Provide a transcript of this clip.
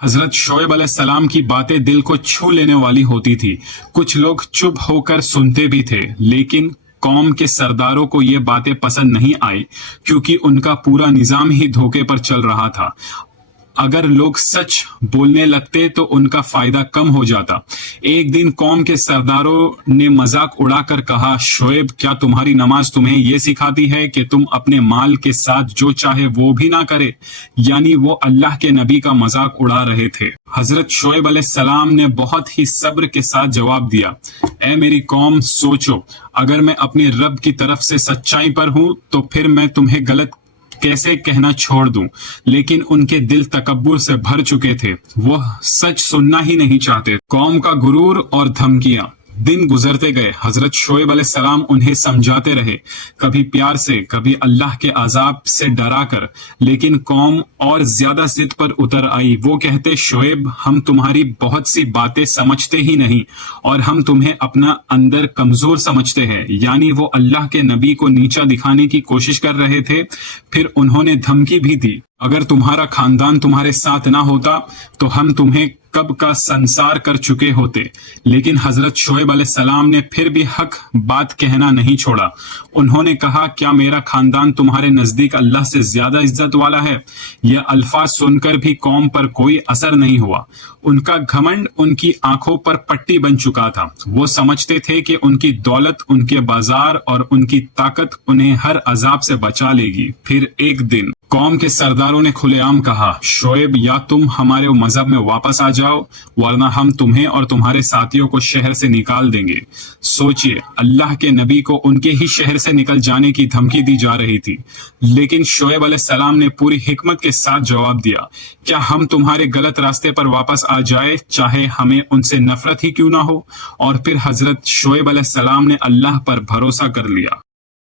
हजरत शोएब अलैहिस्सलाम की बातें दिल को छू लेने वाली होती थी। कुछ लोग चुप होकर सुनते भी थे, लेकिन कौम के सरदारों को ये बातें पसंद नहीं आई, क्योंकि उनका पूरा निजाम ही धोखे पर चल रहा था। अगर लोग सच बोलने लगते तो उनका फायदा कम हो जाता। एक दिन कौम के सरदारों ने मजाक उड़ाकर कहा, शोएब, क्या तुम्हारी नमाज तुम्हें यह सिखाती है कि तुम अपने माल के साथ जो चाहे वो भी ना करे? यानी वो अल्लाह के नबी का मजाक उड़ा रहे थे। हजरत शोएब अलैहिस्सलाम ने बहुत ही सब्र के साथ जवाब दिया, ए मेरी कौम, सोचो, अगर मैं अपने रब की तरफ से सच्चाई पर हूं तो फिर मैं तुम्हें गलत कैसे कहना छोड़ दूं। लेकिन उनके दिल तकब्बुर से भर चुके थे, वह सच सुनना ही नहीं चाहते। कौम का गुरूर और धमकियां। दिन गुजरते गए, हजरत शोएब अलैहिस्सलाम उन्हें समझाते रहे, कभी प्यार से, कभी अल्लाह के अजाब से डराकर, लेकिन कौम और ज्यादा जिद पर उतर आई। वो कहते, शोएब, हम तुम्हारी बहुत सी बातें समझते ही नहीं और हम तुम्हें अपना अंदर कमजोर समझते हैं। यानी वो अल्लाह के नबी को नीचा दिखाने की कोशिश कर रहे थे। फिर उन्होंने धमकी भी दी, अगर तुम्हारा खानदान तुम्हारे साथ ना होता तो हम तुम्हें कब का संसार कर चुके होते। लेकिन हजरत शोएब अलैहिस्सलाम ने फिर भी हक बात कहना नहीं छोड़ा। उन्होंने कहा, क्या मेरा खानदान तुम्हारे नजदीक अल्लाह से ज्यादा इज्जत वाला है? यह अल्फाज सुनकर भी कौम पर कोई असर नहीं हुआ। उनका घमंड उनकी आंखों पर पट्टी बन चुका था। वो समझते थे कि उनकी दौलत, उनके बाजार और उनकी ताकत उन्हें हर अजाब से बचा लेगी। फिर एक दिन कौम के सरदारों ने खुलेआम कहा, शोएब, या तुम हमारे मजहब में वापस आ जाओ, वरना हम तुम्हें और तुम्हारे साथियों को शहर से निकाल देंगे। सोचिए, अल्लाह के नबी को उनके ही शहर से निकल जाने की धमकी दी जा रही थी। लेकिन शोएब अलैहिस्सलाम ने पूरी हिकमत के साथ जवाब दिया, क्या हम तुम्हारे गलत रास्ते पर वापस आ जाए, चाहे हमें उनसे नफरत ही क्यों ना हो? और फिर हजरत शोएब अलैहिस्सलाम ने अल्लाह पर भरोसा कर लिया।